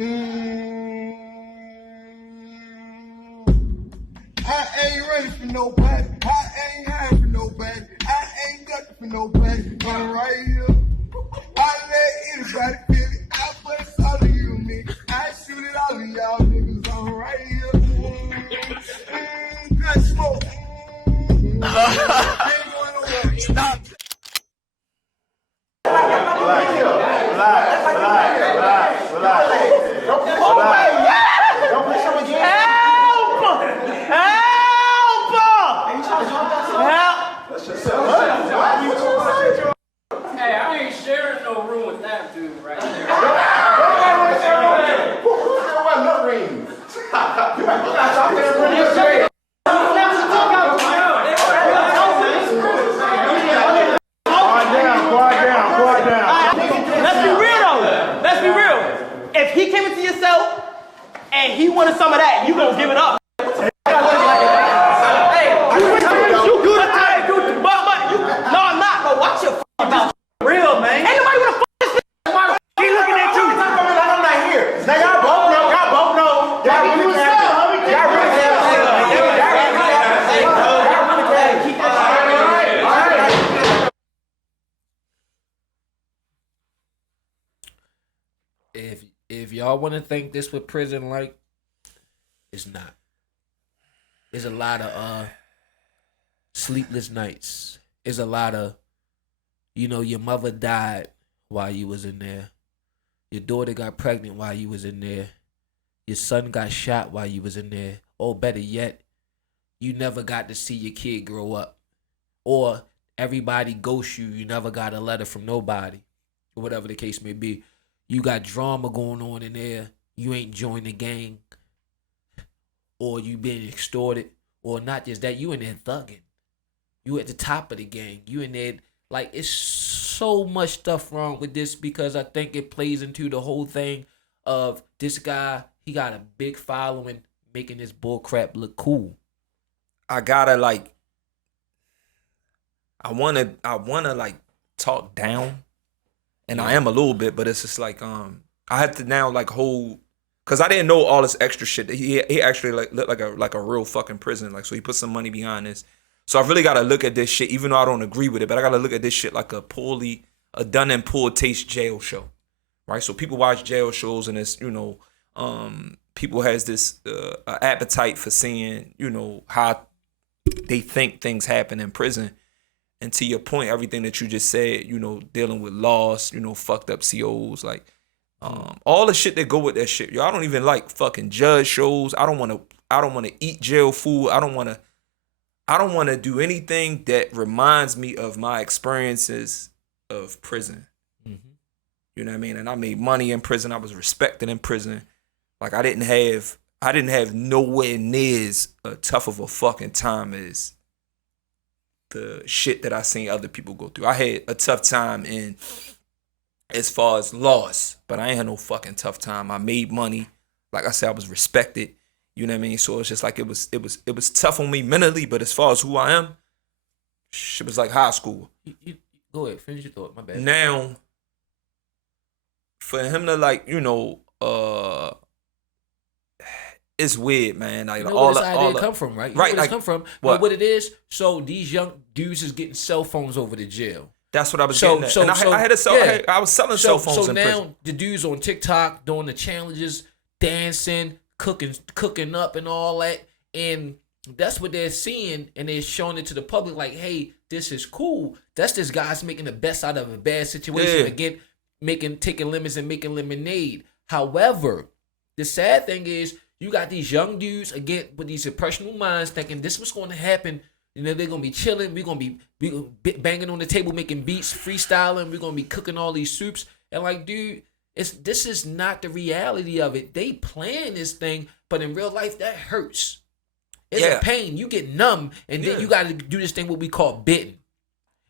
I ain't ready for nobody. I ain't high for nobody. I ain't ducking for nobody. I'm right here. I let anybody feel it. I bust all of you, nigga. I shoot it all of y'all niggas. I'm right here. Good smoke. Ain't going nowhere. Stop. Relax. Don't play some again. Hey, I ain't sharing no room with that dude right there. Who's what nut rings? Quiet down. Let's be real though. Let's be real. If he came into yourself and he wanted some of that, you gonna give it up. Hey, you good at that, dude? But you, no, I'm not. But watch your mouth. Real man. Ain't nobody wanna this. He looking at you. I'm not here. Now y'all both know. Y'all really If y'all want to think this what prison like, it's not. There's a lot of sleepless nights. There's a lot of, your mother died while you was in there. Your daughter got pregnant while you was in there. Your son got shot while you was in there. Or better yet, you never got to see your kid grow up. Or everybody ghosts you. You never got a letter from nobody. Or whatever the case may be. You got drama going on in there. You ain't joined the gang. Or you being extorted. Or not just that, you in there thugging. You at the top of the gang. You in there, like, it's so much stuff wrong with this because I think it plays into the whole thing of this guy, he got a big following making this bull crap look cool. I gotta I wanna talk down. And I am a little bit, but it's just like I had to now hold, cause I didn't know all this extra shit. He actually looked like a real fucking prison. So he put some money behind this. So I really gotta look at this shit, even though I don't agree with it. But I gotta look at this shit like a done and poor taste jail show, right? So people watch jail shows and it's people has this appetite for seeing how they think things happen in prison. And to your point, everything that you just said, dealing with loss, fucked up COs, all the shit that go with that shit. Yo, I don't even like fucking judge shows. I don't want to eat jail food. I don't want to do anything that reminds me of my experiences of prison. Mm-hmm. You know what I mean? And I made money in prison. I was respected in prison. Like I didn't have nowhere near as tough of a fucking time as the shit that I seen other people go through. I had a tough time in as far as loss, but I ain't had no fucking tough time. I made money. Like I said, I was respected. You know what I mean? So it's just like it was tough on me mentally, but as far as who I am, shit was like high school. You go ahead, finish your thought. My bad. Now, for him to it's weird, man. Like where this idea come from, right? Right, where this come from. What it is? So these young dudes is getting cell phones over to jail. That's what I was getting at. And I was selling cell phones so in now prison. The dudes on TikTok doing the challenges, dancing, cooking up and all that. And that's what they're seeing, and they're showing it to the public like, hey, this is cool. That's this guy's making the best out of a bad situation. Again, taking lemons and making lemonade. However, the sad thing is you got these young dudes, again, with these impressionable minds thinking this was going to happen. They're going to be chilling. We're going to be banging on the table, making beats, freestyling. We're going to be cooking all these soups. And like, dude, this is not the reality of it. They plan this thing, but in real life, that hurts. It's a pain. You get numb, and then you got to do this thing what we call bitten.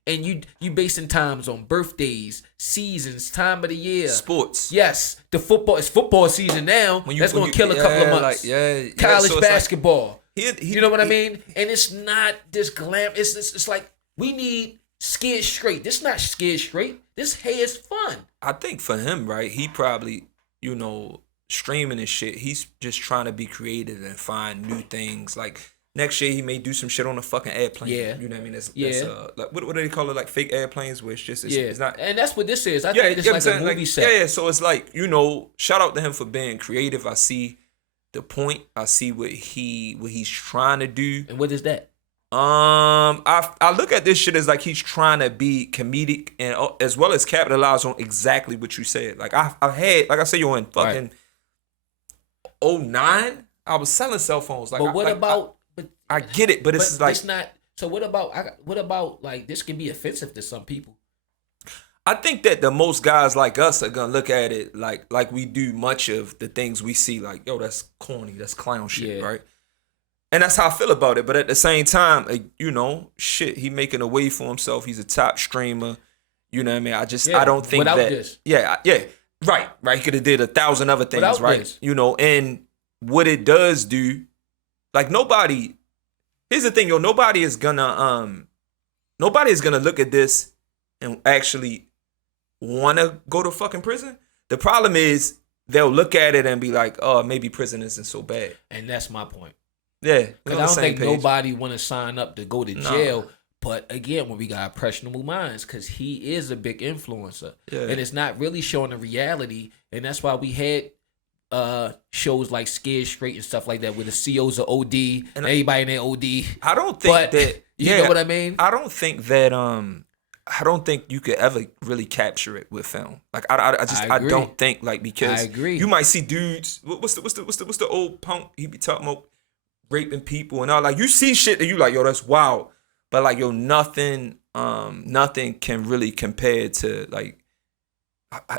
And you basing times on birthdays, seasons, time of the year. Sports. Yes. It's football season now. That's going to kill a couple of months. College so basketball. You know what I mean? And it's not this glam. It's like we need Scared Straight. This is not Scared Straight. This hey is fun. I think for him, right, he probably, streaming and shit, he's just trying to be creative and find new things. Like next year, he may do some shit on a fucking airplane. Yeah. You know what I mean? That's like what do they call it? Like fake airplanes, where it's just it's not. And that's what this is. I think it's like a movie set. Yeah. So it's like, shout out to him for being creative. I see the point. I see what he's trying to do. And what is that? I look at this shit as like he's trying to be comedic and as well as capitalize on exactly what you said. Like I had, like I said, in fucking 09, I was selling cell phones. Like, I get it, but it's like it's not. So what about like this can be offensive to some people? I think that the most guys like us are gonna look at it like we do much of the things we see. Like, yo, that's corny, that's clown shit, right? And that's how I feel about it. But at the same time, shit, he making a way for himself. He's a top streamer. You know what I mean? I don't think without that. This. Yeah. Right. He could have did 1,000 other things, Without right? This. And what it does do, like nobody. Here's the thing, nobody is gonna look at this and actually want to go to fucking prison. The problem is they'll look at it and be like, oh, maybe prison isn't so bad. And that's my point. Yeah, because I don't think nobody want to sign up to go to jail. But again, when we got impressionable minds, because he is a big influencer, and it's not really showing the reality, and that's why we had shows like Scared Straight and stuff like that, where the COs are OD and everybody in their OD. I don't think that. You know what I mean? I don't think that. I don't think you could ever really capture it with film. Like I don't think because I agree. You might see dudes. What's the old punk? He be talking about raping people and all. Like you see shit that you like, yo, that's wild. But like, yo, nothing can really compare to like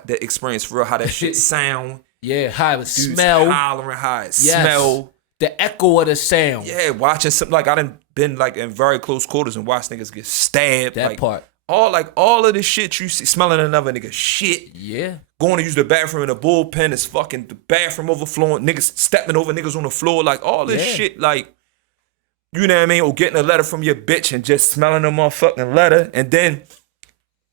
the experience for real. How that shit sound. Yeah, how it dudes smell. Hollering, how it smell. The echo of the sound. Yeah, watching something like I done been like in very close quarters and watched niggas get stabbed. That like, part. All of the shit you see, smelling another nigga shit. Yeah. Going to use the bathroom in a bullpen is fucking the bathroom overflowing. Niggas stepping over niggas on the floor. Like all this shit, like, you know what I mean? Or getting a letter from your bitch and just smelling the motherfucking letter. And then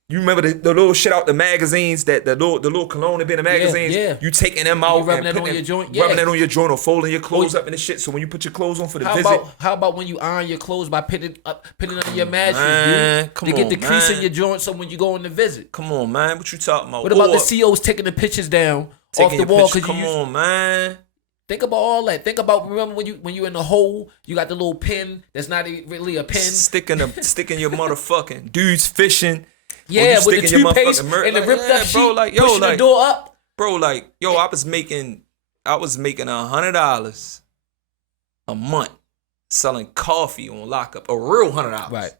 you remember the little shit out the magazines, that the little cologne that be in the magazines. Yeah. You taking them out rubbing that on your joint. Rubbing that on your joint or folding your clothes up and the shit. So when you put your clothes on for the visit. How about when you iron your clothes by putting it under your mattress, man, dude? come To get on, the crease man. in your joint so when you go on the visit. Come on, man. What you talking about? What about the COs taking the pictures down off the wall? Come on, man. Think about all that. Think about, remember when you in the hole, you got the little pin that's not really a pin. Sticking your motherfucking dudes fishing. Yeah, with the toothpaste and the ripped up sheet, bro, like, yo, pushing the door up. Bro, like, yo, I was making $100 a month selling coffee on lockup, a real $100. Right.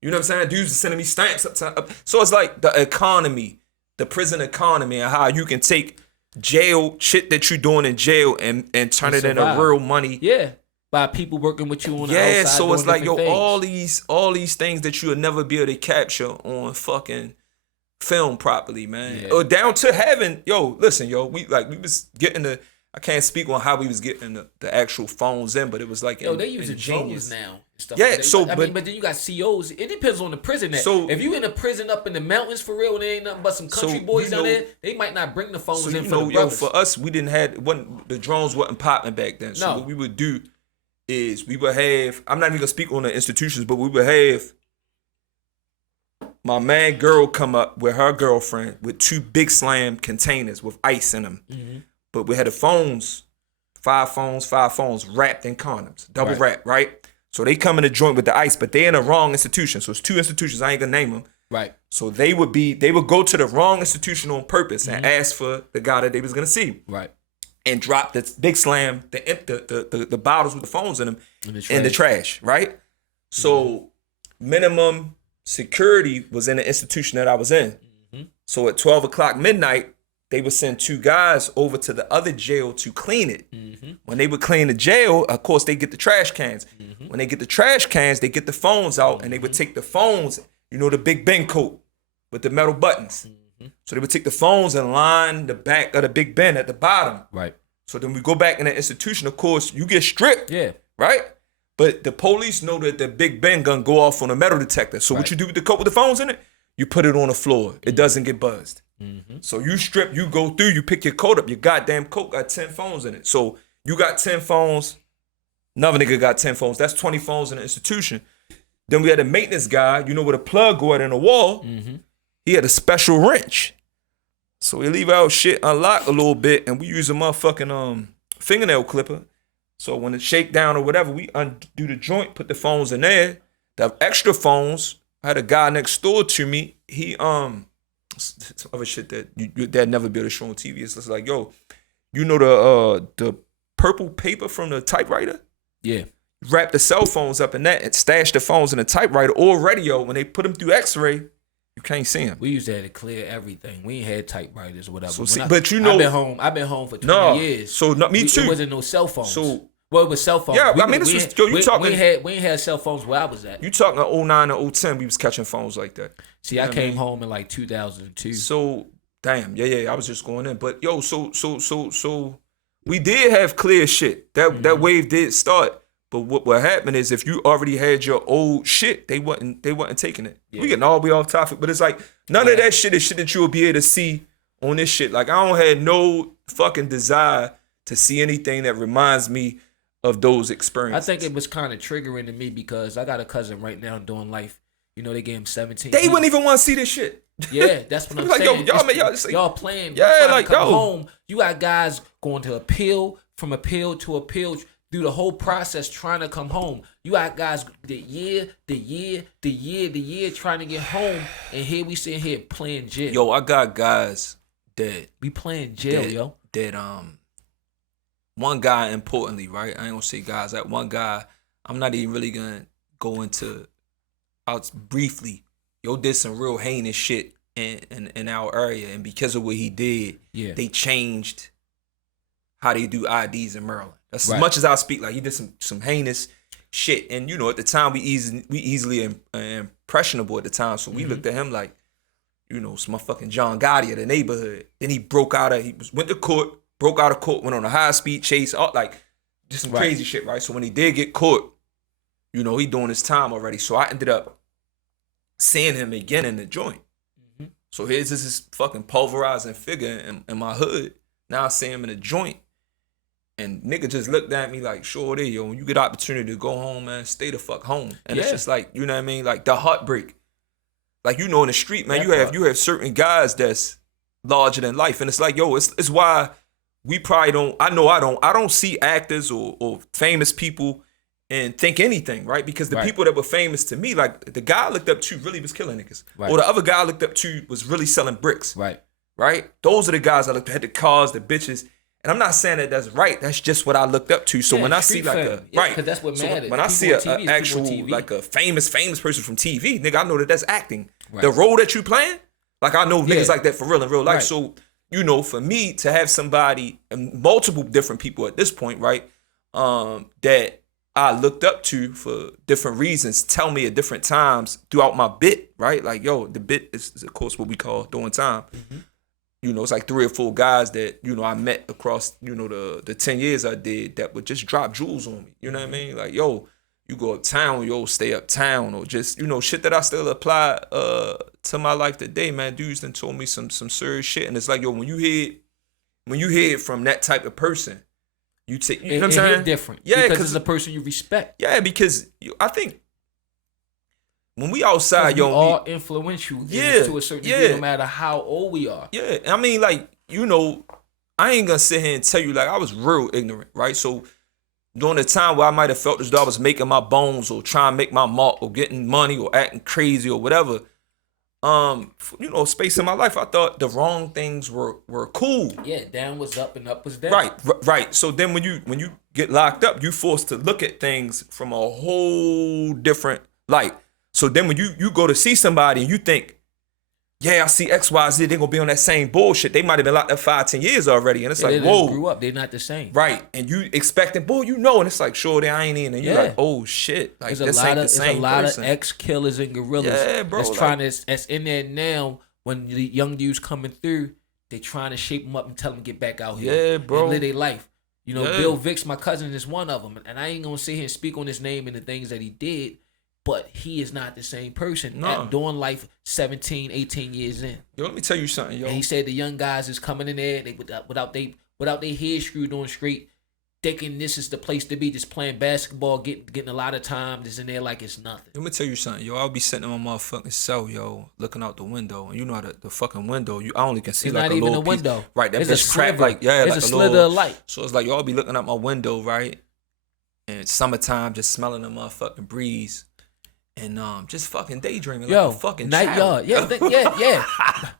You know what I'm saying? Dudes are sending me stamps up. So it's like the economy, the prison economy, and how you can take jail shit that you're doing in jail and turn it into real money. Yeah. By people working with you on the outside. Yeah, so it's like, yo, things. all these things that you'll never be able to capture on fucking film properly, man. Yeah. Or down to having, yo, listen, yo, we was getting I can't speak on how we was getting the actual phones in, but it was like, yo, they using ingenious. drones now. And stuff Yeah, like that. so, but then you got COs. It depends on the prison. So, if you in a prison up in the mountains for real, and there ain't nothing but some country boys down there, they might not bring the phones in for the brothers. For us, we didn't have the drones wasn't popping back then. So what we would do is we would have, I'm not even gonna speak on the institutions, but we would have my man girl come up with her girlfriend with 2 big slam containers with ice in them. Mm-hmm. But we had the phones, 5 phones wrapped in condoms, double wrapped, right? So they come in the joint with the ice, but they in the wrong institution. So it's 2 institutions, I ain't gonna name them. Right. So they would go to the wrong institution on purpose and ask for the guy that they was gonna see. Right. And drop the big slam, the bottles with the phones in them in the trash, right? So minimum security was in the institution that I was in. Mm-hmm. So at 12 o'clock midnight, they would send 2 guys over to the other jail to clean it. Mm-hmm. When they would clean the jail, of course, they get the trash cans. Mm-hmm. When they get the trash cans, they get the phones out and they would take the phones, the Big Ben coat with the metal buttons. So they would take the phones and line the back of the Big Ben at the bottom. Right. So then we go back in the institution, of course, you get stripped. Yeah. Right? But the police know that the Big Ben gun go off on a metal detector. So what you do with the coat with the phones in it? You put it on the floor. It doesn't get buzzed. So you strip, you go through, you pick your coat up. Your goddamn coat got 10 phones in it. So you got 10 phones. Another nigga got 10 phones. That's 20 phones in the institution. Then we had a maintenance guy. You know where the plug go out in the wall? He had a special wrench. So we leave our shit unlocked a little bit, and we use a motherfucking fingernail clipper. So when it shake down or whatever, we undo the joint, put the phones in there. The extra phones, I had a guy next door to me. He some other shit that that'd never be able to show on TV. It's just like, yo, you know the purple paper from the typewriter? Yeah. Wrap the cell phones up in that and stash the phones in the typewriter or radio. When they put them through X-ray, you can't see them. We used to have to clear everything. We ain't had typewriters or whatever. So see, but you know, I've been home for 20 years. So me too. It wasn't no cell phones. So well, it was cell phones. Yeah, I mean, this was you talking. We ain't had cell phones where I was at. You talking 09 and 010? We was catching phones like that. See, I came home in like 2002. So damn, yeah. I was just going in, but yo, so we did have clear shit. That wave did start. But what happened is if you already had your old shit, they wasn't taking it. Yeah. We getting all the way off topic, but it's like none of that shit is shit that you'll be able to see on this shit. Like I don't have no fucking desire to see anything that reminds me of those experiences. I think it was kind of triggering to me because I got a cousin right now doing life. You know, they gave him 17. They wouldn't even want to see this shit. Yeah, that's what I'm like, saying. Y'all playing. Yeah, like come home. You got guys going to appeal, from appeal to appeal, through the whole process trying to come home. You got guys the year trying to get home, and here we sitting here playing jail. Yo, I got guys that we playing jail, that one guy importantly, right? I ain't gonna say guys. That one guy, I'm not even really gonna go into out briefly. Yo did some real heinous shit in our area, and because of what he did, they changed how they do IDs in Maryland. That's right. As much as I speak, like he did some heinous shit, and you know at the time we easily impressionable at the time, so we looked at him like, you know, some motherfucking John Gotti of the neighborhood. Then he went to court, broke out of court, went on a high speed chase, all like just some crazy shit, right? So when he did get caught, you know, he doing his time already. So I ended up seeing him again in the joint. So here's this fucking pulverizing figure in my hood. Now I see him in a joint. And nigga just looked at me like, sure it is, yo. When you get opportunity to go home, man, stay the fuck home. And it's just like, you know what I mean? Like the heartbreak. Like, you know, in the street, man, you have certain guys that's larger than life. And it's like, yo, it's why we probably don't, I don't see actors or famous people and think anything, right? Because the people that were famous to me, like the guy I looked up to really was killing niggas. Or the other guy I looked up to was really selling bricks. Right? Those are the guys I looked at, the cars, the bitches. And I'm not saying that that's right. That's just what I looked up to. So when I see like because that's what matters. When I see an actual like a famous person from TV, nigga, I know that that's acting. The role that you playing, like I know niggas like that for real in real life. So you know, for me to have somebody and multiple different people at this point, right, that I looked up to for different reasons, tell me at different times throughout my bit, right? Like, yo, the bit is of course what we call doing time. You know, it's like 3 or 4 guys that, you know, I met across, you know, the 10 years I did that would just drop jewels on me. You know what I mean? Like, yo, you go uptown, yo, stay uptown, or just, you know, shit that I still apply to my life today, man. Dudes done told me some serious shit. And it's like, yo, when you hear it from that type of person, you take, you know what I'm saying? Different. Yeah, because it's a person you respect. Yeah, because I think when we outside, yo, we all influential to a certain degree, no matter how old we are. Yeah, I mean, like, you know, I ain't gonna sit here and tell you, like, I was real ignorant, right? So during the time where I might have felt as though I was making my bones or trying to make my mark or getting money or acting crazy or whatever, you know, space in my life, I thought the wrong things were cool. Yeah, down was up and up was down. Right. So then when you get locked up, you forced to look at things from a whole different light. So then when you go to see somebody and you think, yeah, I see XYZ, they're gonna be on that same bullshit. They might have been locked up 5-10 years already. And it's like, whoa. They grew up, they're not the same. Right. And you expecting, boy, you know, and it's like, sure, I ain't in. And you're like, oh shit. Like, this ain't the same person. There's a lot of ex-killers and gorillas that's in there now. When the young dudes coming through, they trying to shape them up and tell them to get back out here. Yeah, bro. And live their life. You know, Bill Vicks, my cousin, is one of them. And I ain't gonna sit here and speak on his name and the things that he did. but he is not the same person No. doing life 17, 18 years in. Yo, let me tell you something, yo. And he said the young guys is coming in there they without their head screwed on straight, thinking this is the place to be, just playing basketball, getting a lot of time, just in there like it's nothing. Let me tell you something, yo. I'll be sitting in my motherfucking cell, yo, looking out the window, and you know how the fucking window, I only can see It's like not a even little a piece. window. Right, that It's a bitch cracked sliver. like, yeah, It's like a little, slither of light. So it's like, yo, I'll be looking out my window, right? And summertime, just smelling the motherfucking breeze. And just fucking daydreaming like a fucking night child. yard. Yeah.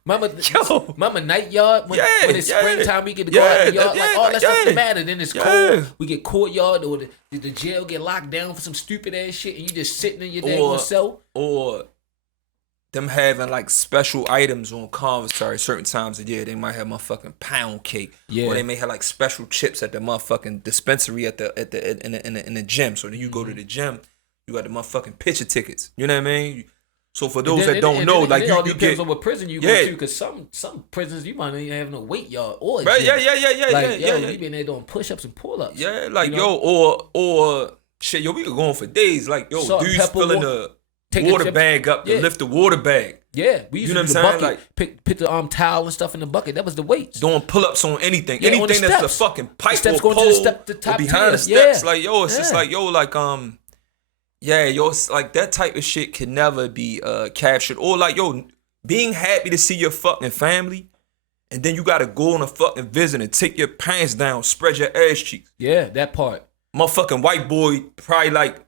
Mama, night yard. When it's springtime, we get to go out the yard. Like, all that stuff doesn't matter. Then it's cold. We get courtyard, or the jail get locked down for some stupid ass shit, and you just sitting in your damn cell. Or them having like special items on commissary certain times of year. They might have motherfucking pound cake. Yeah. Or they may have like special chips at the motherfucking dispensary in the gym. So then you go to the gym, you got the motherfucking picture tickets. You know what I mean? So for those that don't know, like it all you depends get on what prison you go to, because some prisons you might not even have no weight yard or right, gym. yeah. You been there doing push-ups and pull-ups. Yeah, like you know? or shit, yo, we could go on for days. Like, yo, Salt and dudes pepper, filling the take a water chip- bag up to Yeah. lift the water bag. Yeah, we used You know to do what the I'm saying? bucket, pick the towel and stuff in the bucket. That was the weights. Doing pull-ups on anything. Yeah, on the Anything that's the steps. fucking pipe The steps or going to pole the step- the or top behind the tier. steps. Yeah. Like, yo, it's just Yeah. like, yo, like, yeah, yo, it's like that type of shit can never be captured. Or like, yo, being happy to see your fucking family, and then you gotta go on a fucking visit and take your pants down, spread your ass cheeks. Yeah, that part. Motherfucking white boy, probably like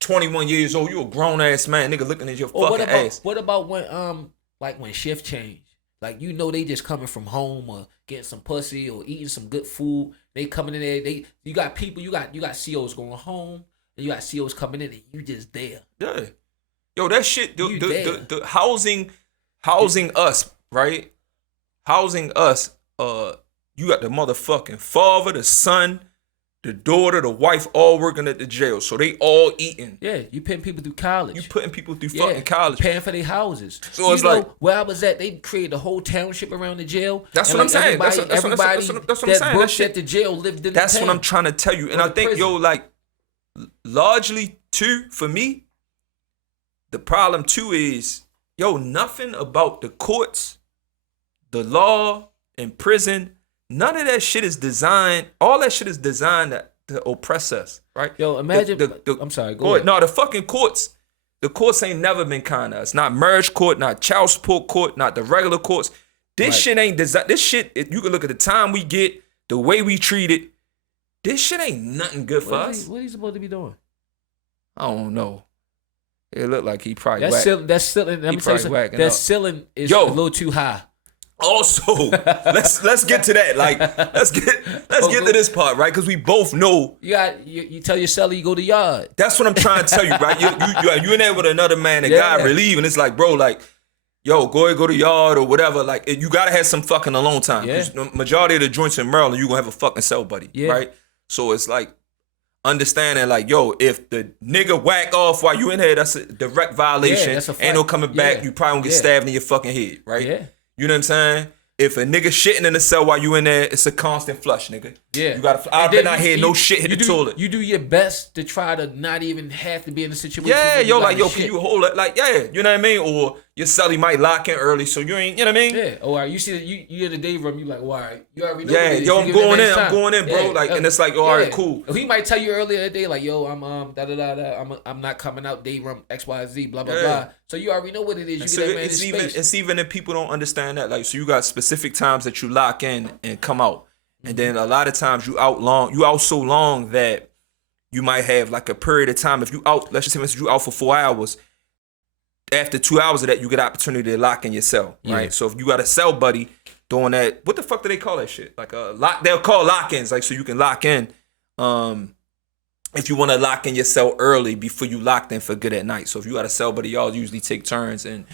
21 years old. You a grown ass man, nigga, looking at your Or fucking ass. what about when when shift change? Like, you know, they just coming from home or getting some pussy or eating some good food. They coming in there. You got people. You got COs going home, and you got COs coming in, and you just there. Yeah. Yo, that shit, You there. the housing us, right? Housing us, you got the motherfucking father, the son, the daughter, the wife, all working at the jail. So they all eating. Yeah, you putting people through college. You putting people through fucking college. Paying for their houses. So it's like, where I was at, they created a whole township around the jail. That's And what I'm saying. That's what I'm everybody saying. that That worked shit- at the jail lived in That's the what town. I'm trying to tell you. And Or I the think, prison. yo, like, largely, too, for me, the problem, too, is, yo, nothing about the courts, the law, and prison, none of that shit is designed, all that shit is designed to oppress us, right? Yo, imagine. The- I'm sorry. Go ahead. No, the fucking courts, the courts ain't never been kind to us. Not marriage court, not child support court, not the regular courts. This Right. shit ain't designed. This shit, you can look at the time we get, the way we treat it. This shit ain't nothing good for us. What are you supposed to be doing? I don't know. It looked like he probably That's whacked. ceiling. That's ceiling. Let me tell you probably something. whacking That up. ceiling is Yo. a little too high. Also, let's get to that. Like, let's get to this part, right? Because we both know. You tell your celly you go to yard. That's what I'm trying to tell you, right? You in there with another man, the guy Yeah. relieve, and it's like, bro, like, yo, go to yard or whatever. Like, you gotta have some fucking alone time. Yeah. 'Cause the majority of the joints in Maryland, you gonna have a fucking cell buddy, Yeah. right? So it's like understanding, like, yo, if the nigga whack off while you in here, that's a direct violation. Yeah, that's a Ain't no fact. coming back. Yeah. You probably gonna get Yeah. stabbed in your fucking head, right? Yeah. You know what I'm saying? If a nigga shitting in the cell while you in there, it's a constant flush, nigga. Yeah. You gotta. I've And been then out here, no shit hit the toilet. You do your best to try to not even have to be in a situation. Yeah, where you yo, gotta like, yo, shit. can you hold it? Like, yeah, you know what I mean? Or your celly might lock in early, so you ain't, you know what I mean? Yeah. Oh, all right. You see that you in the day room. You like, well, all right. You already know. Yeah, what it is. yo, You I'm give it going next in, time. bro. Yeah. Like, and it's like, all right, cool. He might tell you earlier that day, like, yo, I'm da da da da. I'm not coming out day room XYZ. Blah blah Yeah. blah. So you already know what it is. You So get that man it's his even space. it's even if people don't understand that. Like, so you got specific times that you lock in and come out, and then a lot of times you out so long that you might have like a period of time. If you out, let's just say, for instance, you out for 4 hours. After 2 hours of that, you get opportunity to lock in your cell, right? Yeah. So if you got a cell buddy doing that, what the fuck do they call that shit? Like a lock, they'll call lock-ins, like, so you can lock in. If you want to lock in your cell early before you locked in for good at night. So if you got a cell buddy, y'all usually take turns and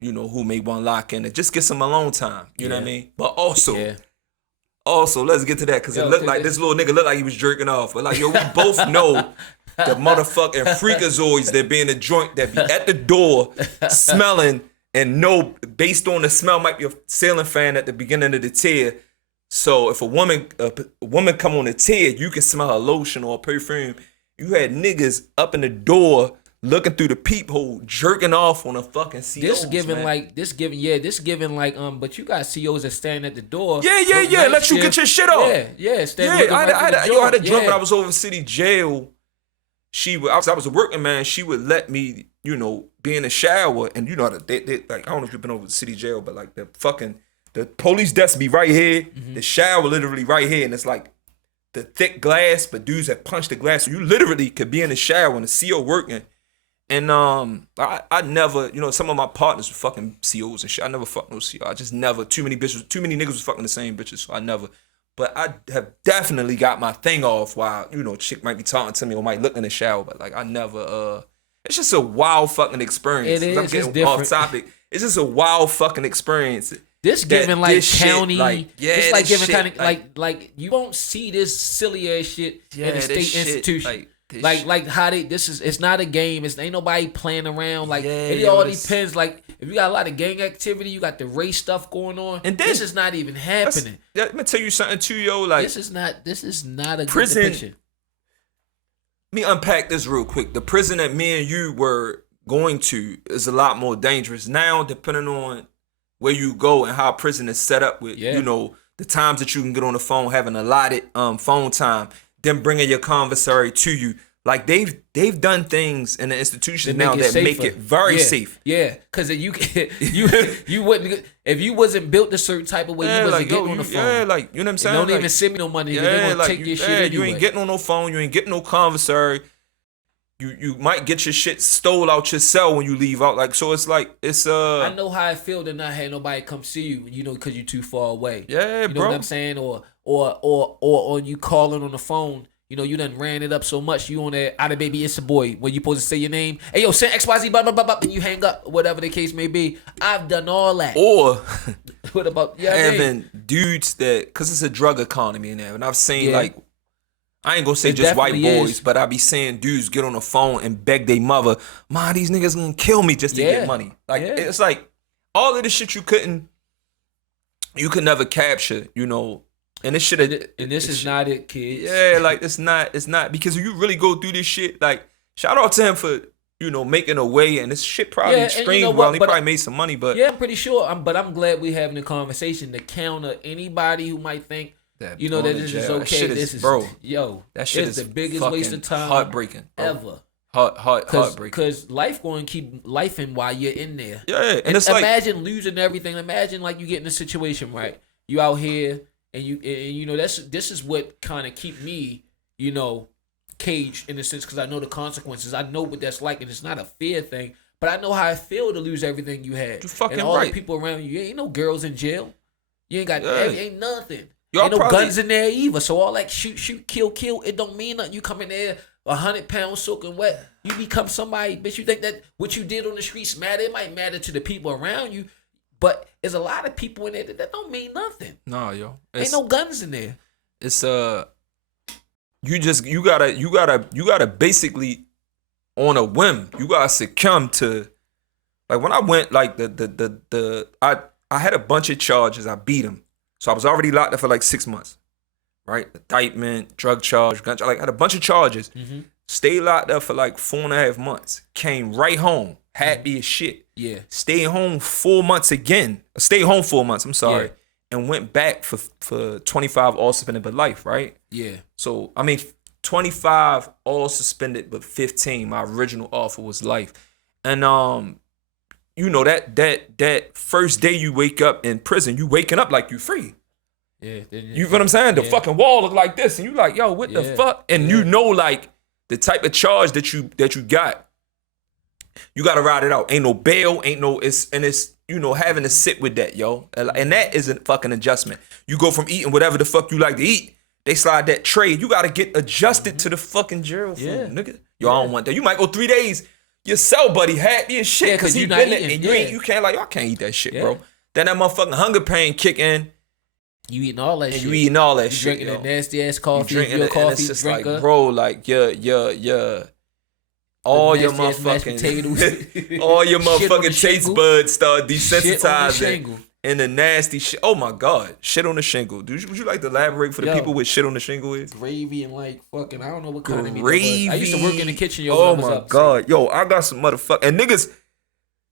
you know, who may want to lock in and just get some alone time. You know what I mean? But also, let's get to that, because it Yo, looked like this little nigga looked like he was jerking off. But like, yo, we both know the motherfucking freakazoids that be in the joint that be at the door smelling, and know based on the smell might be a ceiling fan at the beginning of the tier. So if a woman come on the tier, you can smell her lotion or perfume, You had niggas up in the door looking through the peephole, jerking off on a fucking COs, This giving man. like, but you got COs that stand at the door. Yeah, night let you get shift. your shit off. Stand Yeah, I had a drunk yeah. when I was over city jail. I was a working man. She would let me, be in the shower, and they like, I don't know if you've been over city jail, but like the police desk be right here, Mm-hmm. the shower literally right here, and it's like the thick glass, but dudes have punched the glass, so you literally could be in the shower and the CO working. And I never, some of my partners were fucking COs and shit. I never fucked no CO. I just never. Too many niggas was fucking the same bitches, so I never. But I have definitely got my thing off while, chick might be talking to me or might look in the shower, but like I never. It's just a wild fucking experience. It is. I'm It's getting different. off topic. It's just a wild fucking experience. This giving like this shit, county, it's like this giving shit, kind of like you won't see this silly ass shit in a this state shit, institution. this Like how it's not a game. Ain't nobody playing around. Like it yo, all this- depends. Like if you got a lot of gang activity, you got the race stuff going on. And then- this is not even happening. Let me tell you something too, yo. Like This is not a Prison- good depiction. Let me unpack this real quick. The prison that me and you were going to is a lot more dangerous now, depending on where you go and how prison is set up with, Yeah. the times that you can get on the phone, having allotted phone time, them bringing your conversary to you. Like they've done things in the institutions now that make it very safe. Yeah, because you wouldn't if you wasn't built a certain type of way, you wasn't getting on the phone. Yeah, like you know what I'm And saying. don't Like, even send me no money because they're gonna take your shit anyway. you ain't getting on no phone. You ain't getting no conversary. You might get your shit stole out your cell when you leave out. Like so, it's like it's I know how I feel to not have nobody come see you, because you're too far away. Yeah, you know bro. what I'm saying, or you calling on the phone. You done ran it up so much. You on there, baby, it's a boy. When you supposed to say your name, hey yo, send XYZ, blah blah blah blah, and you hang up, whatever the case may be. I've done all that. Or What about having dudes that, cause it's a drug economy in there, and I've seen Yeah. like, I ain't gonna say It just white definitely boys, is. but I be seeing dudes get on the phone and beg their mother, "Ma, these niggas gonna kill me just to Yeah. get money." Like Yeah. it's like all of this shit you could never capture, And this shit, And this is not it, kids. yeah, like it's not because if you really go through this shit, like shout out to him for making a way, and this shit probably Yeah, and you streamed know well. what, He but- probably made some money, but Yeah, I'm pretty sure. But I'm glad we're having a conversation to counter anybody who might think, that that going to this is jail, that okay. shit This is, bro. yo, That shit it's is the biggest fucking waste of time heartbreaking, bro. ever. Heartbreaking. Because life going to keep lifing while you're in there. Yeah, and it's like imagine losing everything. Imagine like you get in a situation, right? You out here and this is what kind of keep me, caged in a sense, because I know the consequences. I know what that's like, and it's not a fear thing, but I know how I feel to lose everything you had. You're fucking and all right. the people around you. You ain't no girls in jail. You ain't got ain't nothing. Y'all ain't no probably- guns in there either. So all that shoot, kill, it don't mean nothing. You come in there 100 pounds soaking wet. You become somebody, bitch. You think that what you did on the streets matter? It might matter to the people around you, but there's a lot of people in there that don't mean nothing. nah, yo. Ain't no guns in there. It's you gotta basically on a whim, you gotta succumb to, like when I went, like I had a bunch of charges. I beat them, so I was already locked up for like 6 months, right? Indictment, drug charge, gun charge, like I had a bunch of charges. Mm-hmm. Stayed locked up for like 4.5 months. Came right home, happy as shit. Yeah. Stayed home 4 months again. Stayed home 4 months. I'm sorry. Yeah. And went back for 25 all suspended but life, right? Yeah. So, I mean, 25 all suspended but 15. My original offer was life. And that first day you wake up in prison, you waking up like you free. Yeah. You know what I'm saying? The fucking wall look like this, and you like, yo, what the Yeah. fuck? And you know, like the type of charge that you got, you gotta ride it out. Ain't no bail, ain't no it's having to sit with that, yo. And that is a fucking adjustment. You go from eating whatever the fuck you like to eat, they slide that tray. You gotta get adjusted to the fucking jail food, Yeah. nigga. Yo, I don't want that. You might go 3 days. Your cell buddy happy as shit Yeah, because 'cause he you been not there eating, and yeah. you can't like, y'all can't eat that shit, Yeah. bro. Then that motherfucking hunger pain kick in. You eating all that And shit. you eating all that You shit, drinking yo. that nasty ass You coffee. drinking You're a it, and coffee it's just drinker. like, bro, like, yeah. All your nasty ass mashed motherfucking, potatoes. all your Shit on the motherfucking taste shingle. buds start Shit on the desensitizing. shingle. and the nasty shit. Oh my God, shit on the shingle. Would you like to elaborate for the people with shit on the shingle is? Gravy and like fucking, I don't know what kind of meat Gravy. that was. I used to work in the kitchen. Yo, Oh when I was my up, God, yo, I got some motherfucker and niggas.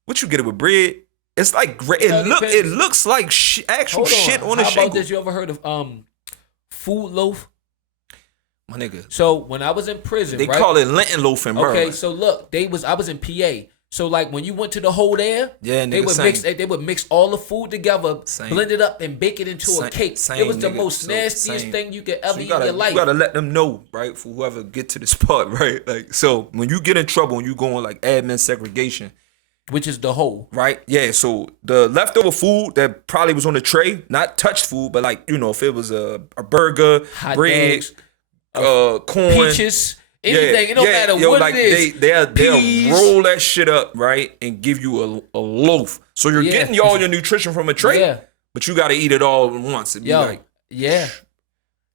What you get it with bread? It's like it looks like actual shit on the How shingle. about this? You ever heard of food loaf? My nigga. So when I was in prison, They right? call it Lenten loaf in Maryland. Okay, so look, I was in PA. So like when you went to the hold there, Yeah, they nigga, would mix all the food together, Same. blend it up, and bake it into a cake. It was the nigga. most So, nastiest same. thing you could ever So eat in your life. You gotta let them know, right? For whoever get to the spot, right? Like, so when you get in trouble and you go on like admin segregation, Which is the whole. right? Yeah. So the leftover food that probably was on the tray, not touched food, but like if it was a burger, Hot bread, dogs, corn, peaches, anything. It don't matter what like it is. They'll Peas. roll that shit up, right, and give you a loaf. So you're getting all your nutrition from a tray, Yeah. but you got to eat it all at once. It'd be like, yeah.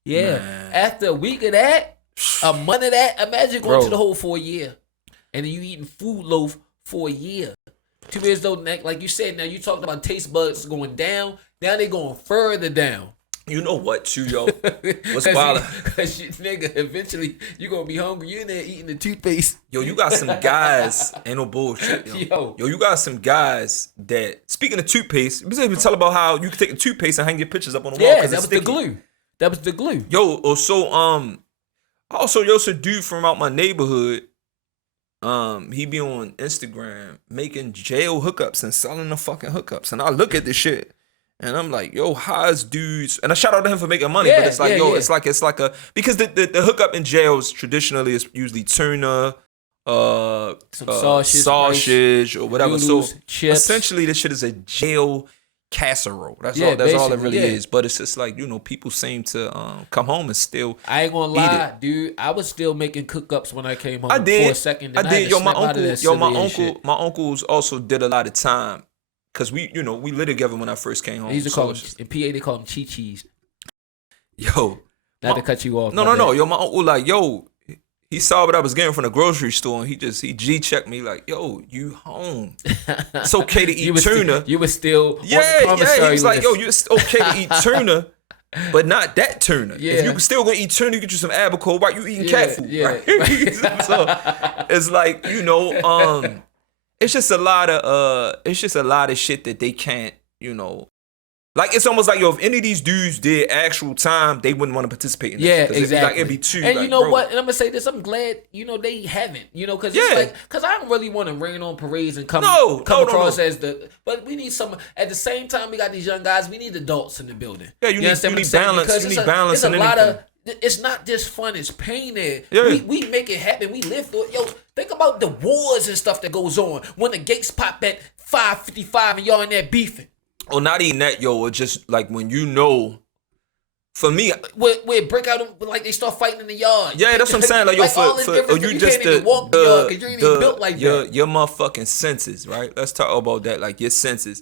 Man. After a week of that, a month of that, imagine going Bro. to the hole for a year, and then you eating food loaf for a year. 2 years though, like you said, now you talked about taste buds going down. Now they going further down. you know what, too, yo? What's wild? Because nigga, eventually you gonna be hungry. You in there eating the toothpaste. Yo, you got some guys, ain't no bullshit, yo. Yo, you got some guys that, speaking of toothpaste, you even tell about how you can take a toothpaste and hang your pictures up on the wall. Yeah, 'cause that it's was the sticky. glue. That was the glue. Yo, also, a dude from out my neighborhood, he be on Instagram making jail hookups and selling the fucking hookups. And I look at this shit and I'm like, yo, how's dudes? And I shout out to him for making money, but it's like, it's like a, because the hookup in jails traditionally is usually tuna, Some sausage or whatever. noodles, So chips. essentially this shit is a jail casserole. That's Yeah, all it basically, really yeah. is. But it's just like, people seem to come home and still I ain't gonna eat lie, dude. I was still making cook-ups when I came home I did. for a second. I then had did. to Yo, my snap out of uncle. that Yo, my silly ass uncle. shit. My uncles also did a lot of time because we lived together when I first came home. They used to So call them, it's just- in PA they call them chi-chis. yo, Not to cut you off. no, my no, no. bad. Yo, my uncle like, yo, he saw what I was getting from the grocery store and he G checked me like, yo, you home? It's okay to eat tuna. You was still on the Yeah. commissary He's like, yo, list. it's okay to eat tuna. But not that tuna. Yeah. If you still gonna eat tuna, you get you some Abaco. Right? You eating cat food, yeah. right? So it's like it's just a lot of shit that they can't, like it's almost like, yo, if any of these dudes did actual time, they wouldn't want to participate in Yeah, this. exactly. It'd be too. And like, you know bro. what? And I'm gonna say this. I'm glad they haven't. Because Yeah. it's like, because I don't really want to rain on parades and come No, across no. as the. But we need some. At the same time, we got these young guys. We need adults in the building. Yeah, you need understand what I'm saying? balance. Because You it's need balance It's a in lot of. anything. It's not just fun. It's pain there. Yeah. We make it happen. We live through it. Yo, think about the wars and stuff that goes on when the gates pop at 5:55 and y'all in there beefing. Or not even that, yo. Or just like when for me, Where it break out like they start fighting in the yard. yeah, that's what I'm saying. Like, yo, all this difference, you can't even walk the yard because you ain't even built like that. your motherfucking senses, right? Let's talk about that. Like your senses.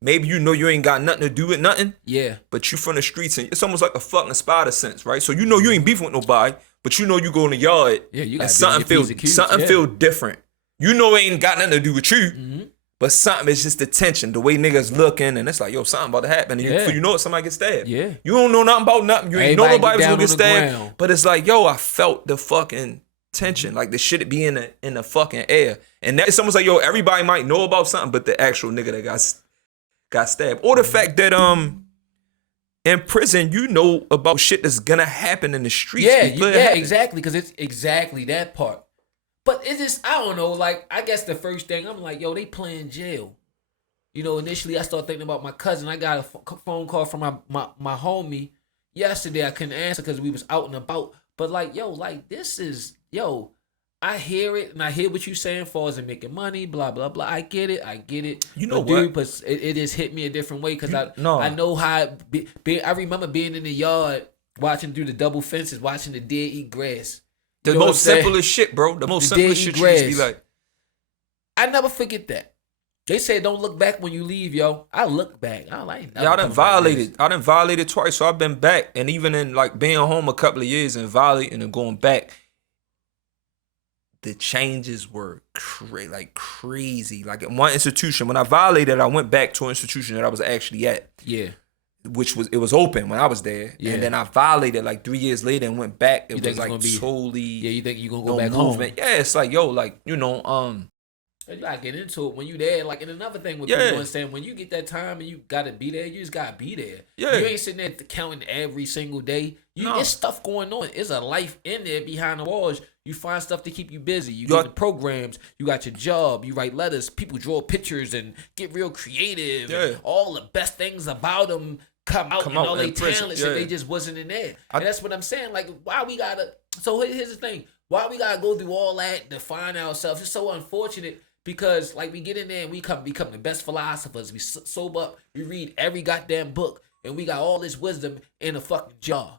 Maybe you ain't got nothing to do with nothing. Yeah. But you from the streets and it's almost like a fucking spider sense, right? So you ain't beefing with nobody, but you go in the yard. Yeah, you and got something feel different. Ain't got nothing to do with you. Mm-hmm. But something is just the tension, the way niggas looking, and it's like, yo, something about to happen. And before you know it, somebody gets stabbed. Yeah. You don't know nothing about nothing. You ain't know Everybody nobody was get gonna get down on the stabbed. ground. But it's like, yo, I felt the fucking tension. Like the shit be in the fucking air. And it's almost like, yo, everybody might know about something, but the actual nigga that got stabbed. Or the fact that in prison, you know about shit that's gonna happen in the streets. Exactly, because it's exactly that part. But it's just, I don't know, like, I guess the first thing, I'm like, yo, they playing jail. Initially I started thinking about my cousin. I got a phone call from my homie yesterday. I couldn't answer because we was out and about. But like, yo, like this is, I hear it and I hear what you saying for as in making money, blah, blah, blah. I get it. You know but what? dude, but it just hit me a different way because I know how I remember being in the yard watching through the double fences, watching the deer eat grass. The You know most what I'm saying? simplest shit, bro. The most The simplest dead shit eat you just be grass. like, I never forget that. They said don't look back when you leave, yo. I look back. I like. I done violated twice, so I've been back. And even in like being home a couple of years and violating and going back, the changes were like crazy. Like in one institution, when I violated, I went back to an institution that I was actually at. Yeah. Which was open when I was there. Yeah. And then I violated like 3 years later and went back. It was like totally you think you're gonna go no back movement. home? Yeah, it's like, yo, like, You gotta get into it when you there. Like, and another thing with people understand, when you get that time and you gotta be there, you just gotta be there. Yeah. You ain't sitting there counting every single day. There's stuff going on. There's a life in there behind the walls. You find stuff to keep you busy. You get the programs. You got your job. You write letters. People draw pictures and get real creative. Yeah. And all the best things about them come out and all they talents and they just wasn't in there. And that's what I'm saying. Like, why we gotta... So here's the thing. Why we gotta go through all that to find ourselves? It's so unfortunate because, like, we get in there and we become the best philosophers. We sober up. We read every goddamn book. And we got all this wisdom in a fucking jar.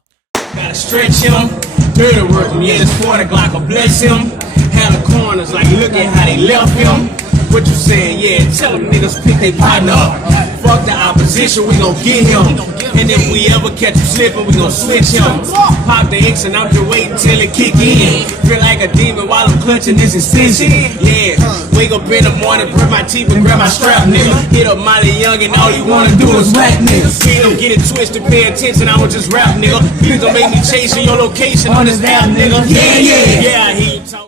Gotta stretch him, dirty work him, yeah, this 40 Glock will bless him. Had the corners like, look at how they left him. What you saying, yeah, tell them niggas pick they partner up. Fuck the opposition, we gon' get him. And if we ever catch him slipping, we gon' switch him. Pop the X and I'm just waiting till it kick in. Feel like a demon while I'm clutching this incision. Yeah, wake up in the morning, brush my teeth and grab my strap, nigga. Hit up Molly Young and all he wanna do is rap, nigga. Please don't get it twisted, pay attention, I was just rap, nigga. Please don't make me chasing your location on this app, nigga. Yeah, I hear